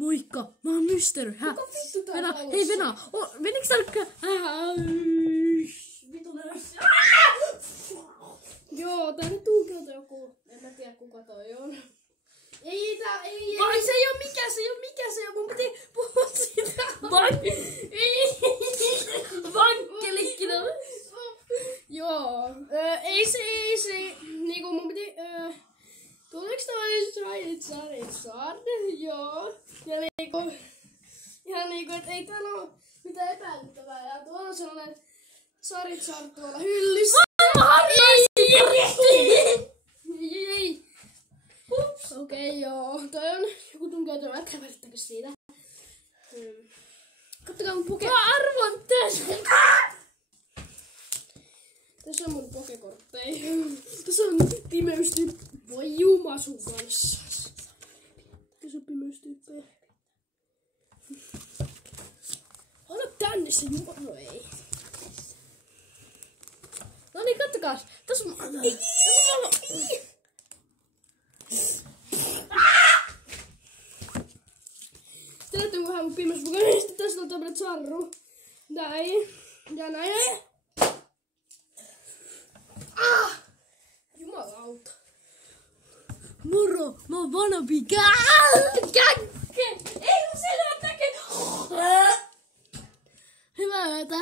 Moikka, mä oon Mystery. Kuka vittu tää Venä, talossa? hei Venä, menikö täällä vitun Joo, tää nyt tunkeutuu joku. En mä tiedä kuka toi on. Ei. Vai se ei oo mikä se on, mun piti puhua siitä. Vankkelikkina. Joo, ei se, niinku mun piti, tuleeks Charizard? Joo, ja niinku, et ei täällä oo mitään epäilyttävää, ja tuolla on sellainen Charizard tuolla hyllyssä. Ei. Ups. Okei, joo, toi on joku tunkeutunut, älkää välittäkö siitä. Kattokaa mun poke. Mä arvon tässä. Tässä on mun pokekortteja. Tässä on pimeystyyppi. Voi juma sun kanssa. Tässä on pimeystyyppejä. Anna tänne se juma. No ei. No niin, kattokaa. Tässä on Täytyy vähän mun pimeyspokeja. Sitten tässä on tämmönen charru. Näin. Ja näin. Jumalauta. moro, mä oon Wannabe. Käkke! Ei mun selvä näkee. Hyvää yötä.